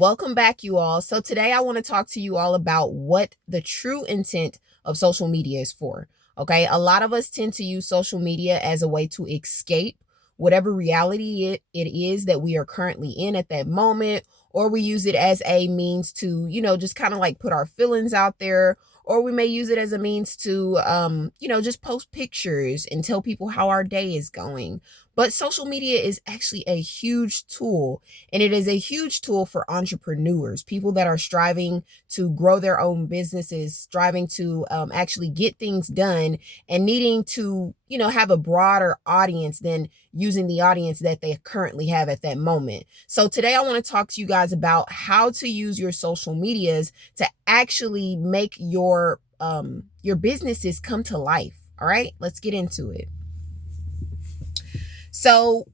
Welcome back, you all. So, today I want to talk to you all about what the true intent of social media is for. Okay. A lot of us tend to use social media as a way to escape whatever reality it is that we are currently in at that moment, or we use it as a means to, just kind of like put our feelings out there, or we may use it as a means to, just post pictures and tell people how our day is going. But social media is actually a huge tool, and it is a huge tool for entrepreneurs, people that are striving to grow their own businesses, striving to actually get things done, and needing to, have a broader audience than using the audience that they currently have at that moment. So today I want to talk to you guys about how to use your social medias to actually make your businesses come to life. All right, let's get into it. So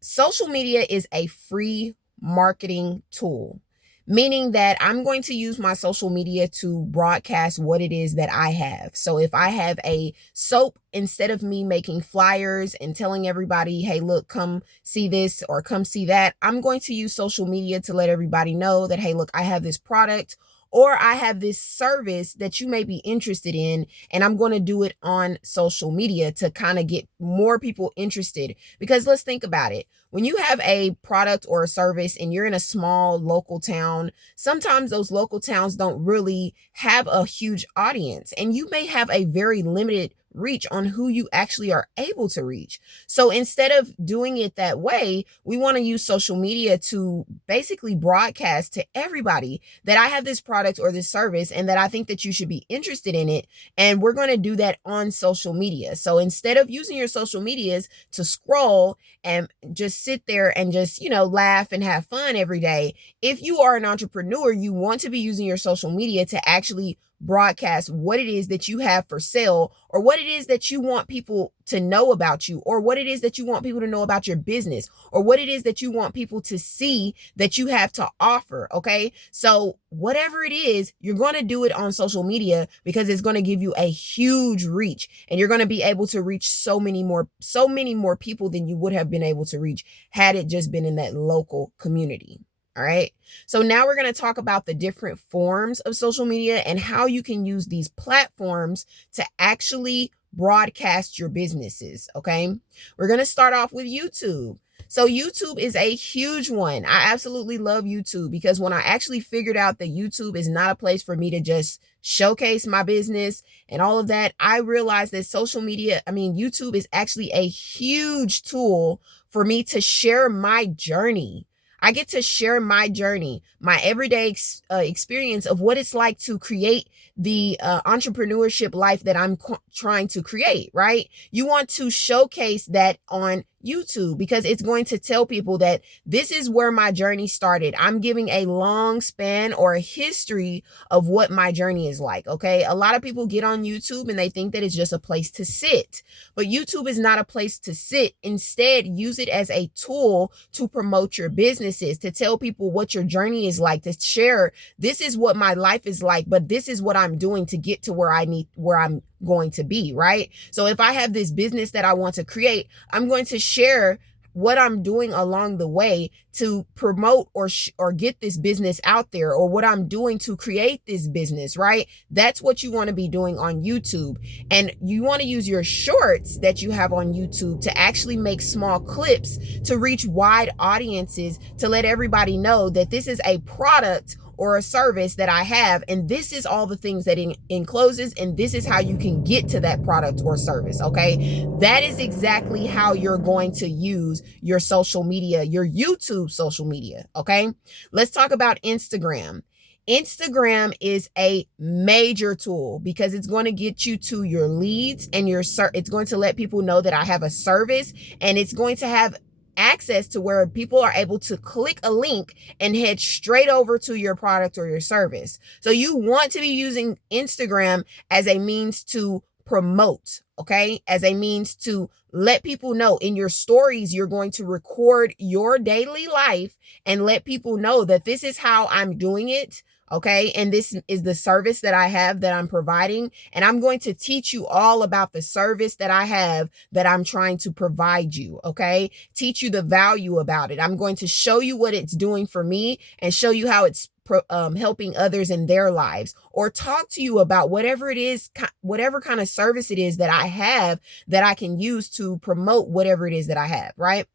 social media is a free marketing tool, meaning that I'm going to use my social media to broadcast what it is that I have. So if I have a soap, instead of me making flyers and telling everybody, hey, look, come see this or come see that, I'm going to use social media to let everybody know that, hey, look, I have this product or I have this service that you may be interested in, and I'm going to do it on social media to kind of get more people interested. Because let's think about it. When you have a product or a service and you're in a small local town, sometimes those local towns don't really have a huge audience, and you may have a very limited reach on who you actually are able to reach. So instead of doing it that way, we want to use social media to basically broadcast to everybody that I have this product or this service and that I think that you should be interested in it. And we're going to do that on social media. So instead of using your social medias to scroll and just sit there and just, laugh and have fun every day, if you are an entrepreneur, you want to be using your social media to actually broadcast what it is that you have for sale, or what it is that you want people to know about you, or what it is that you want people to know about your business, or what it is that you want people to see that you have to offer. Okay. So whatever it is, you're going to do it on social media because it's going to give you a huge reach, and you're going to be able to reach so many more people than you would have been able to reach had it just been in that local community. All right. So now we're going to talk about the different forms of social media and how you can use these platforms to actually broadcast your businesses. Okay. We're going to start off with YouTube. So YouTube is a huge one. I absolutely love YouTube because when I actually figured out that YouTube is not a place for me to just showcase my business and all of that, I realized that YouTube is actually a huge tool for me to share my journey. I get to share my journey, my everyday experience of what it's like to create the entrepreneurship life that I'm trying to create, right? You want to showcase that on YouTube because it's going to tell people that this is where my journey started. I'm giving a long span or a history of what my journey is like. Okay. A lot of people get on YouTube and they think that it's just a place to sit, but YouTube is not a place to sit. Instead, use it as a tool to promote your businesses, to tell people what your journey is like, to share this is what my life is like, but this is what I'm doing to get to where I'm going to be, right? So if I have this business that I want to create, I'm going to share what I'm doing along the way to promote or get this business out there, or what I'm doing to create this business, right? That's what you want to be doing on YouTube. And you want to use your shorts that you have on YouTube to actually make small clips to reach wide audiences, to let everybody know that this is a product or a service that I have, and this is all the things that it encloses, and this is how you can get to that product or service. Okay, that is exactly how you're going to use your social media, your YouTube social media. Okay, let's talk about Instagram. Instagram is a major tool because it's going to get you to your leads, and it's going to let people know that I have a service, and it's going to have access to where people are able to click a link and head straight over to your product or your service. So you want to be using Instagram as a means to promote, okay, as a means to let people know. In your stories, you're going to record your daily life and let people know that this is how I'm doing it. Okay. And this is the service that I have that I'm providing. And I'm going to teach you all about the service that I have that I'm trying to provide you. Okay. Teach you the value about it. I'm going to show you what it's doing for me and show you how it's helping others in their lives, or talk to you about whatever it is, whatever kind of service it is that I have that I can use to promote whatever it is that I have, right?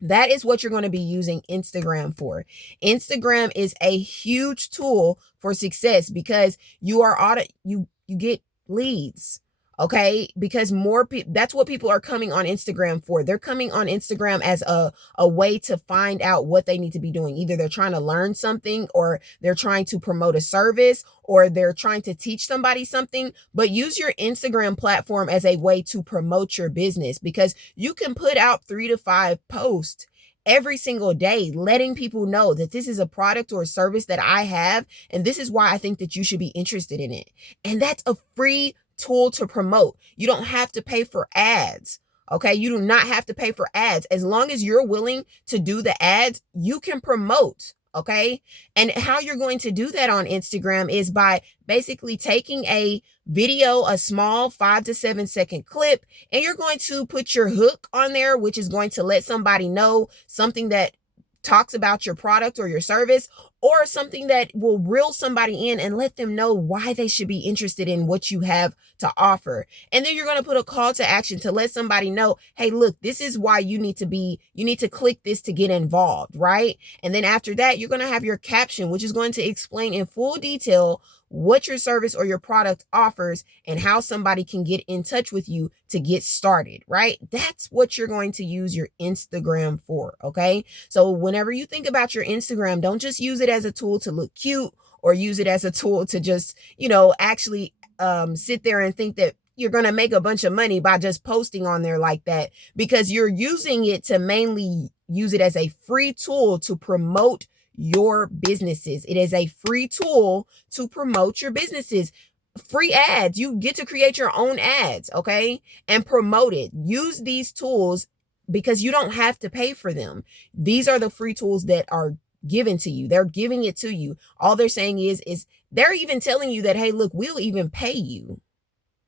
That is what you're going to be using Instagram for. Instagram is a huge tool for success because you get leads. Okay, because more people, that's what people are coming on Instagram for. They're coming on Instagram as a way to find out what they need to be doing. Either they're trying to learn something, or they're trying to promote a service, or they're trying to teach somebody something. But use your Instagram platform as a way to promote your business, because you can put out 3 to 5 posts every single day, letting people know that this is a product or a service that I have, and this is why I think that you should be interested in it. And that's a free tool to promote. You don't have to pay for ads. Okay, you do not have to pay for ads. As long as you're willing to do the ads, you can promote. Okay, and how you're going to do that on Instagram is by basically taking a video, a small 5 to 7 second clip, and you're going to put your hook on there, which is going to let somebody know something that talks about your product or your service, or something that will reel somebody in and let them know why they should be interested in what you have to offer. And then you're going to put a call to action to let somebody know, hey, look, this is why you need to click this to get involved, right? And then after that, you're going to have your caption, which is going to explain in full detail what your service or your product offers and how somebody can get in touch with you to get started, right? That's what you're going to use your Instagram for, okay? So whenever you think about your Instagram, don't just use it as a tool to look cute, or use it as a tool to just, actually sit there and think that you're going to make a bunch of money by just posting on there like that, because you're using it to mainly use it as a free tool to promote your businesses. It is a free tool to promote your businesses. Free ads. You get to create your own ads, okay? And promote it. Use these tools because you don't have to pay for them. These are the free tools that are given to you. They're giving it to you. All they're saying is they're even telling you that, hey, look, we'll even pay you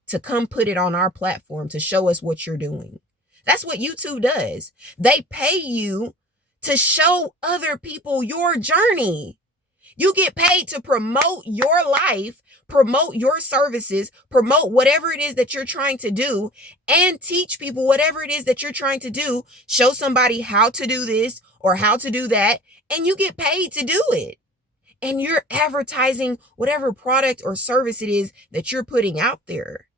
to come put it on our platform to show us what you're doing. That's what YouTube does. They pay you to show other people your journey. You get paid to promote your life, promote your services, promote whatever it is that you're trying to do, and teach people whatever it is that you're trying to do. Show somebody how to do this or how to do that, and you get paid to do it. And you're advertising whatever product or service it is that you're putting out there.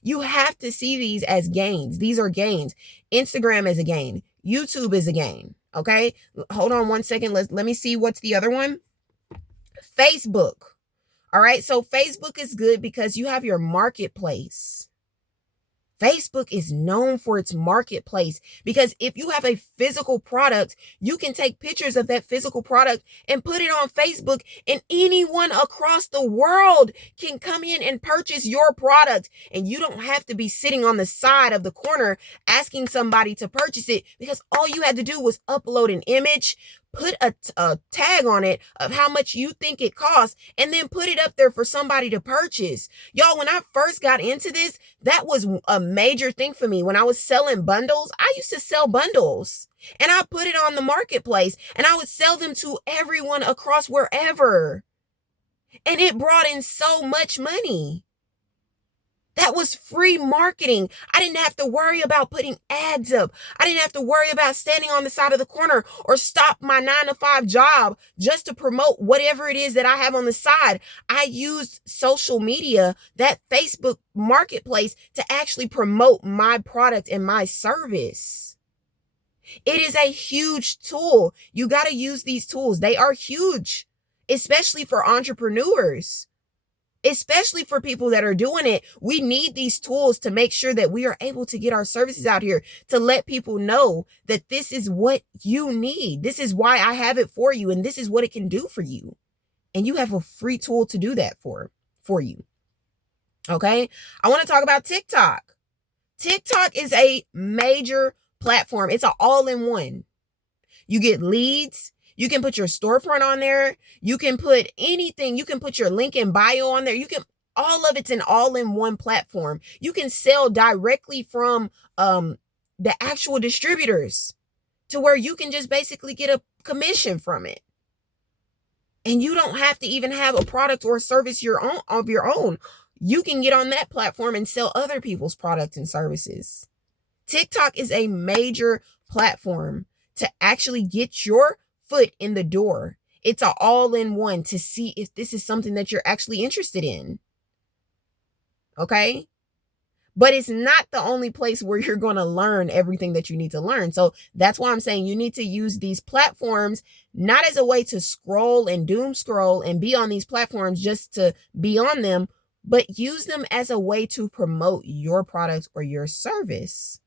You have to see these as gains. These are gains. Instagram is a gain. YouTube is a gain. Okay, hold on one second. Let me see what's the other one. Facebook. All right, so Facebook is good because you have your marketplace. Facebook is known for its marketplace because if you have a physical product, you can take pictures of that physical product and put it on Facebook, and anyone across the world can come in and purchase your product. And you don't have to be sitting on the side of the corner asking somebody to purchase it, because all you had to do was upload an image, put a tag on it of how much you think it costs, and then put it up there for somebody to purchase. Y'all, when I first got into this, that was a major thing for me. When I was selling bundles, I used to sell bundles, and I put it on the marketplace, and I would sell them to everyone across wherever. And it brought in so much money. That was free marketing. I didn't have to worry about putting ads up. I didn't have to worry about standing on the side of the corner or stop my 9-to-5 job just to promote whatever it is that I have on the side. I used social media, that Facebook marketplace, to actually promote my product and my service. It is a huge tool. You got to use these tools. They are huge, especially for entrepreneurs. Especially for people that are doing it. We need these tools to make sure that we are able to get our services out here, to let people know that this is what you need. This is why I have it for you, and this is what it can do for you. And you have a free tool to do that for you. Okay. I want to talk about TikTok. TikTok is a major platform. It's an all-in-one. You get leads. You can put your storefront on there. You can put anything. You can put your link in bio on there. All of it's an all-in-one platform. You can sell directly from the actual distributors to where you can just basically get a commission from it. And you don't have to even have a product or a service of your own. You can get on that platform and sell other people's products and services. TikTok is a major platform to actually get your foot in the door. It's an all-in-one to see if this is something that you're actually interested in. Okay? But it's not the only place where you're going to learn everything that you need to learn. So that's why I'm saying you need to use these platforms not as a way to scroll and doom scroll and be on these platforms just to be on them, but use them as a way to promote your product or your service.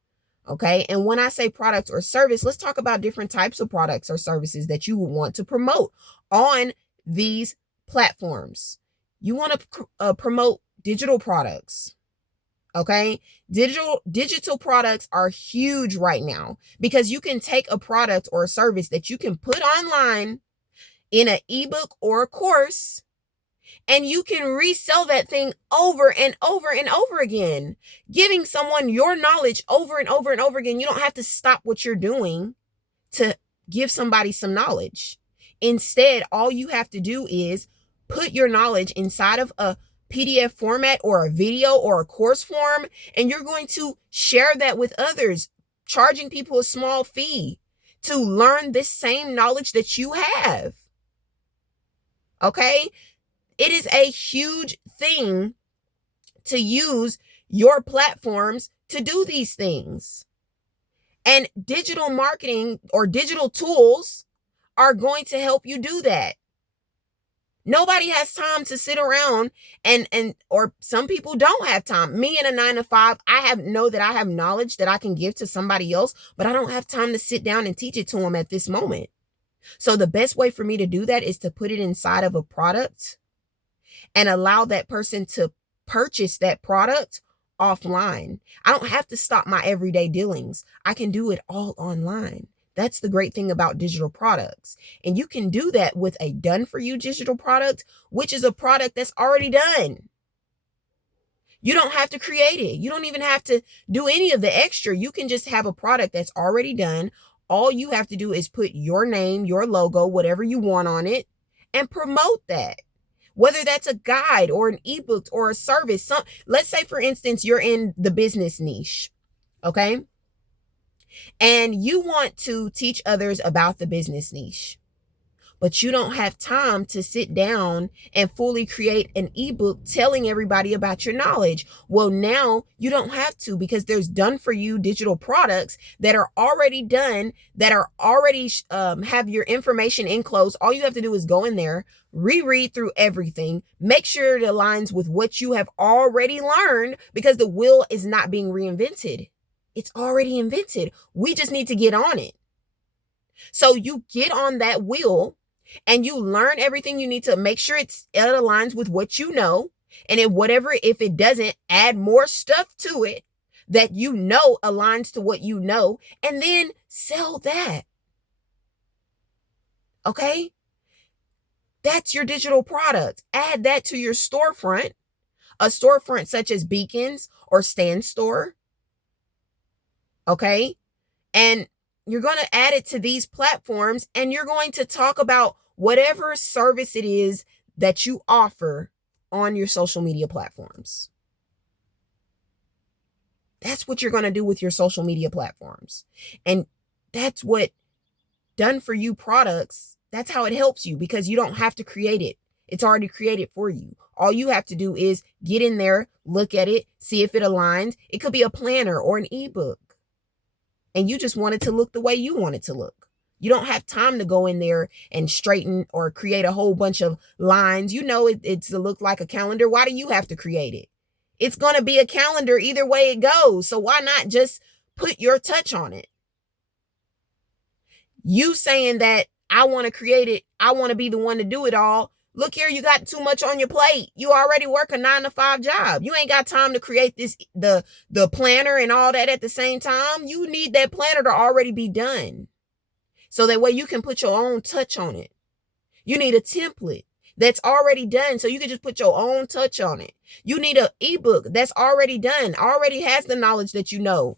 Okay. And when I say product or service, let's talk about different types of products or services that you would want to promote on these platforms. You want to promote digital products. Okay. Digital products are huge right now because you can take a product or a service that you can put online in an ebook or a course, and you can resell that thing over and over and over again, giving someone your knowledge over and over and over again. You don't have to stop what you're doing to give somebody some knowledge. Instead, all you have to do is put your knowledge inside of a PDF format or a video or a course form, and you're going to share that with others, charging people a small fee to learn this same knowledge that you have. Okay? It is a huge thing to use your platforms to do these things. And digital marketing or digital tools are going to help you do that. Nobody has time to sit around or some people don't have time. Me in a 9-to-5, I know that I have knowledge that I can give to somebody else, but I don't have time to sit down and teach it to them at this moment. So the best way for me to do that is to put it inside of a product and allow that person to purchase that product offline. I don't have to stop my everyday dealings. I can do it all online. That's the great thing about digital products. And you can do that with a done for you digital product, which is a product that's already done. You don't have to create it. You don't even have to do any of the extra. You can just have a product that's already done. All you have to do is put your name, your logo, whatever you want on it, and promote that. Whether that's a guide or an ebook or a service. Let's say, for instance, you're in the business niche, okay? And you want to teach others about the business niche, but you don't have time to sit down and fully create an ebook telling everybody about your knowledge. Well, now you don't have to, because there's done for you digital products that are already done, that are already have your information enclosed. All you have to do is go in there, reread through everything, make sure it aligns with what you have already learned, because the wheel is not being reinvented. It's already invented. We just need to get on it. So you get on that wheel and you learn everything you need to make sure it aligns with what you know. And if it doesn't, add more stuff to it that you know aligns to what you know, and then sell that. Okay? That's your digital product. Add that to your storefront, a storefront such as Beacons or Stand Store. Okay? And you're going to add it to these platforms, and you're going to talk about whatever service it is that you offer on your social media platforms. That's what you're going to do with your social media platforms. And that's what done for you products, that's how it helps you, because you don't have to create it. It's already created for you. All you have to do is get in there, look at it, see if it aligns. It could be a planner or an ebook. And you just want it to look the way you want it to look. You don't have time to go in there and straighten or create a whole bunch of lines. You know it's to look like a calendar. Why do you have to create it? It's going to be a calendar either way it goes. So why not just put your touch on it? You saying that I want to create it, I want to be the one to do it all, Look here, you got too much on your plate. You already work a 9 to 5 job. You ain't got time to create the planner and all that at the same time. You need that planner to already be done. So that way you can put your own touch on it. You need a template that's already done so you can just put your own touch on it. You need an ebook that's already done, already has the knowledge that you know.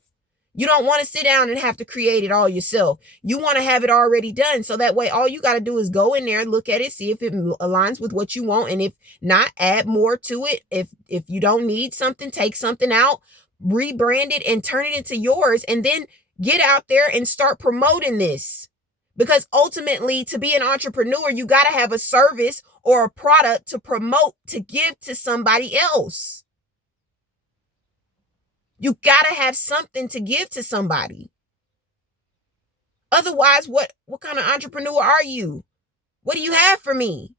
You don't want to sit down and have to create it all yourself. You want to have it already done. So that way, all you got to do is go in there, look at it, see if it aligns with what you want. And if not, add more to it. If you don't need something, take something out, rebrand it and turn it into yours. And then get out there and start promoting this. Because ultimately, to be an entrepreneur, you got to have a service or a product to promote, to give to somebody else. You got to have something to give to somebody. Otherwise, what kind of entrepreneur are you? What do you have for me?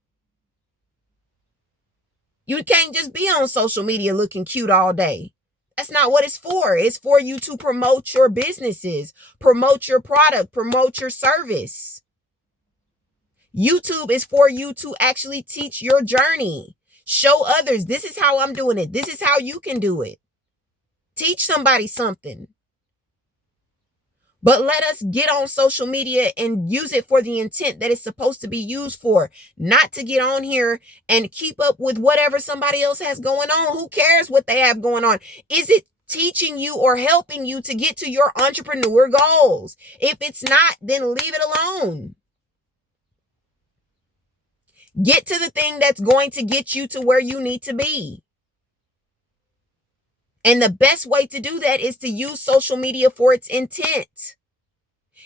You can't just be on social media looking cute all day. That's not what it's for. It's for you to promote your businesses, promote your product, promote your service. YouTube is for you to actually teach your journey. Show others, this is how I'm doing it. This is how you can do it. Teach somebody something. But let us get on social media and use it for the intent that it's supposed to be used for, not to get on here and keep up with whatever somebody else has going on. Who cares what they have going on? Is it teaching you or helping you to get to your entrepreneur goals? If it's not, then leave it alone. Get to the thing that's going to get you to where you need to be. And the best way to do that is to use social media for its intent.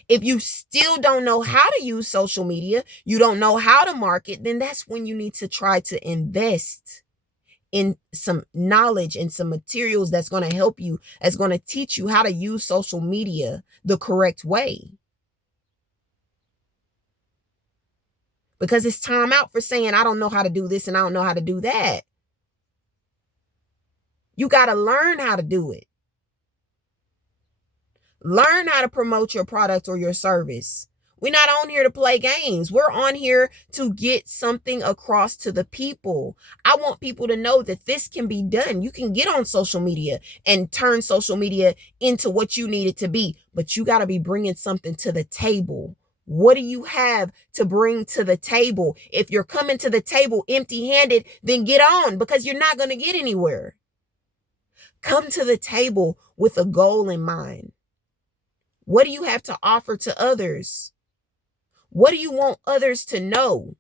If you still don't know how to use social media, you don't know how to market, then that's when you need to try to invest in some knowledge and some materials that's going to help you, that's going to teach you how to use social media the correct way. Because it's time out for saying, I don't know how to do this and I don't know how to do that. You got to learn how to do it. Learn how to promote your product or your service. We're not on here to play games. We're on here to get something across to the people. I want people to know that this can be done. You can get on social media and turn social media into what you need it to be, but you got to be bringing something to the table. What do you have to bring to the table? If you're coming to the table empty-handed, then get on, because you're not going to get anywhere. Come to the table with a goal in mind. What do you have to offer to others? What do you want others to know?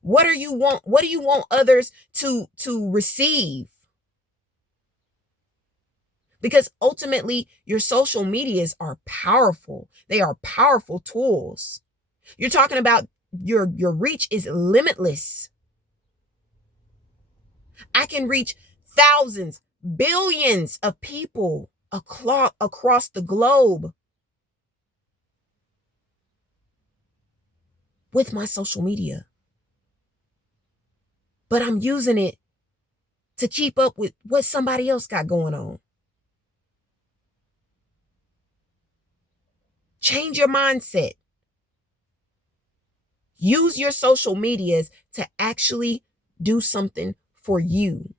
What do you want others to receive? Because ultimately, your social medias are powerful. They are powerful tools. You're talking about your reach is limitless. I can reach thousands, billions of people across the globe with my social media. But I'm using it to keep up with what somebody else got going on. Change your mindset. Use your social medias to actually do something for you.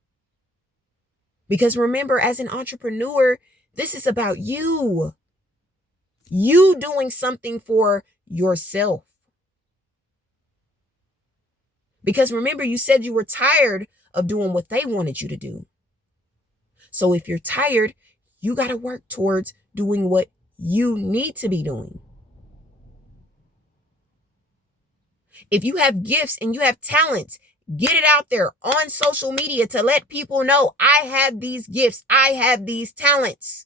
Because remember, as an entrepreneur, this is about you. You doing something for yourself. Because remember, you said you were tired of doing what they wanted you to do. So if you're tired, you got to work towards doing what you need to be doing. If you have gifts and you have talents, get it out there on social media to let people know, I have these gifts, I have these talents.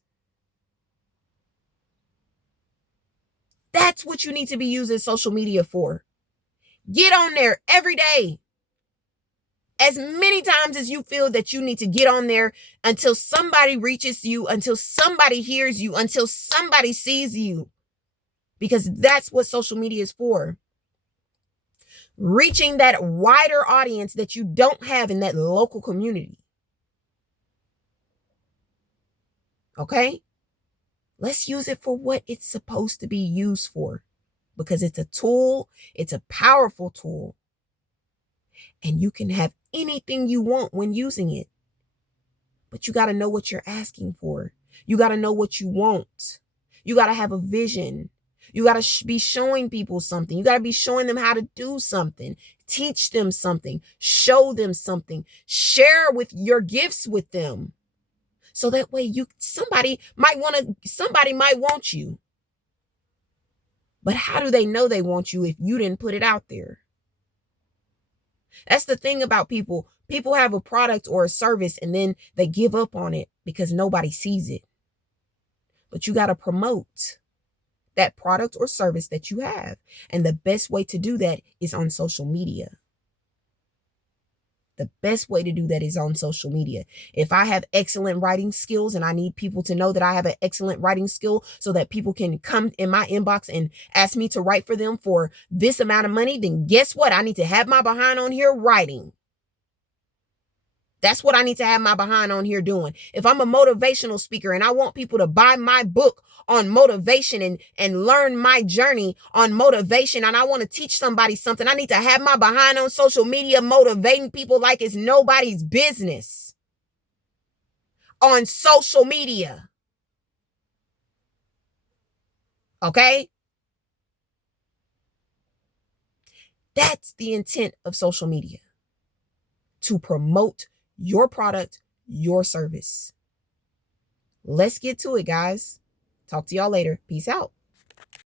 That's what you need to be using social media for. Get on there every day. As many times as you feel that you need to get on there until somebody reaches you, until somebody hears you, until somebody sees you. Because that's what social media is for. Reaching that wider audience that you don't have in that local community. Okay? Let's use it for what it's supposed to be used for. Because it's a tool, it's a powerful tool. and you can have anything you want when using it. But you got to know what you're asking for. You got to know what you want. You got to have a vision. You got to be showing people something. You got to be showing them how to do something. Teach them something. Show them something. Share with your gifts with them. So that way somebody might want you. But how do they know they want you if you didn't put it out there? That's the thing about people. People have a product or a service and then they give up on it because nobody sees it. But you got to promote that product or service that you have. And the best way to do that is on social media. The best way to do that is on social media. If I have excellent writing skills and I need people to know that I have an excellent writing skill so that people can come in my inbox and ask me to write for them for this amount of money, then guess what? I need to have my behind on here writing. That's what I need to have my behind on here doing. If I'm a motivational speaker and I want people to buy my book on motivation and learn my journey on motivation, and I want to teach somebody something, I need to have my behind on social media motivating people like it's nobody's business on social media. Okay? That's the intent of social media, to promote your product, your service. Let's get to it, guys. Talk to y'all later. Peace out.